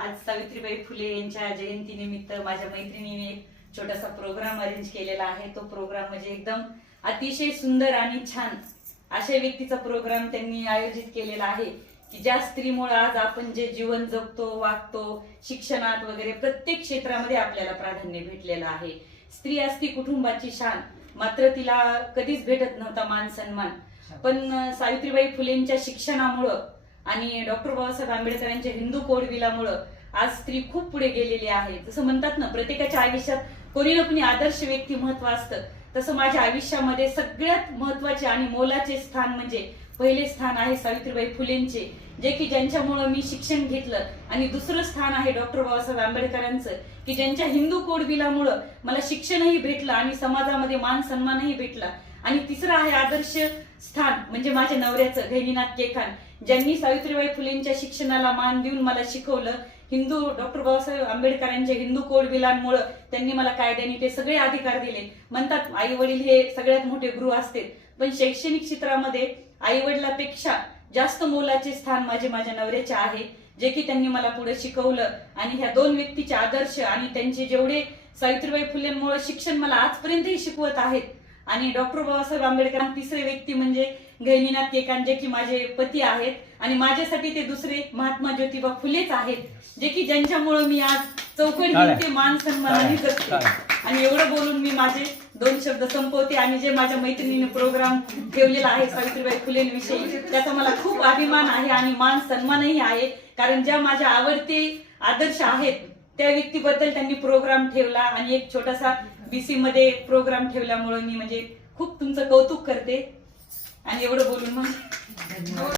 आज सावित्रीबाई फुले यांच्या जयंतीनिमित्त माझ्या मैत्रिणीने एक छोटासा प्रोग्राम अरेंज केलेला आहे। तो प्रोग्राम म्हणजे एकदम अतिशय सुंदर आणि छान अशा व्यक्तीचा प्रोग्राम त्यांनी आयोजित केलेला आहे की ज्या स्त्रीमुळे आज आपण जे जीवन जगतो, वागतो, शिक्षणात वगैरे प्रत्येक क्षेत्रामध्ये आपल्याला प्राधान्य भेटलेलं आहे। स्त्री असती कुटुंबाची शान, मात्र तिला कधीच भेटत नव्हता मान सन्मान। पण सावित्रीबाई फुलेंच्या शिक्षणामुळं आणि डॉक्टर बाबासाहेब आंबेडकरांच्या हिंदू कोड बिलामुळं आज स्त्री खूप पुढे गेलेली आहे। जसं म्हणतात ना, प्रत्येकाच्या आयुष्यात कोणी ना कोणी आदर्श व्यक्ती महत्व असतं, तसं माझ्या आयुष्यामध्ये सगळ्यात महत्वाचे आणि मोलाचे स्थान म्हणजे पहिले स्थान आहे सावित्रीबाई फुलेंचे, जे की ज्यांच्यामुळे मी शिक्षण घेतलं। आणि दुसरं स्थान आहे डॉक्टर बाबासाहेब आंबेडकरांचं, की ज्यांच्या हिंदू कोड बिलामुळे मला शिक्षणही भेटलं आणि समाजामध्ये मान सन्मानही भेटला। आणि तिसरं आहे आदर्श स्थान म्हणजे माझ्या नवऱ्याचं गहिनीनाथ केकान, ज्यांनी सावित्रीबाई फुलेंच्या शिक्षणाला मान देऊन मला शिकवलं। हिंदू डॉक्टर बाबासाहेब आंबेडकरांच्या हिंदू कोड बिलांमुळे त्यांनी मला कायद्याने ते सगळे अधिकार दिले। म्हणतात आई वडील हे सगळ्यात मोठे गुरु असते, पण शैक्षणिक क्षेत्रामध्ये आई वडिलांपेक्षा जास्त मोलाचे स्थान माझ्या नवऱ्याचे आहे, जे की त्यांनी मला पुढे शिकवलं। आणि ह्या दोन व्यक्तीचे आदर्श आणि त्यांचे जेवढे सावित्रीबाई फुलेंमुळे शिक्षण मला आजपर्यंतही शिकवत आहेत। आणि डॉक्टर बाबासाहेब आंबेडकर तिसरे व्यक्ती म्हणजे गहिनीनाथ केकान, जे की माझे पती आहेत आणि माझ्यासाठी ते दुसरे महात्मा ज्योतिबा फुलेच आहेत, जे की ज्यांच्यामुळे मी आज चौकट घेते, मान सन्मानाने जगते। आणि एवढं बोलून मी माझे 2 शब्द संपवते। आणि जे माझ्या मैत्रिणीने प्रोग्राम ठेवलेला आहे सावित्रीबाई फुलेंविषयी, त्याचा मला खूप अभिमान आहे आणि मान सन्मानही आहे, कारण ज्या माझ्या आवडते आदर्श आहेत त्या व्यक्तीबद्दल त्यांनी प्रोग्राम ठेवला आणि एक छोटासा BC मध्ये प्रोग्राम ठेवल्यामुळे मी म्हणजे खूप तुमचं कौतुक करते। आणि एवढं बोलून मग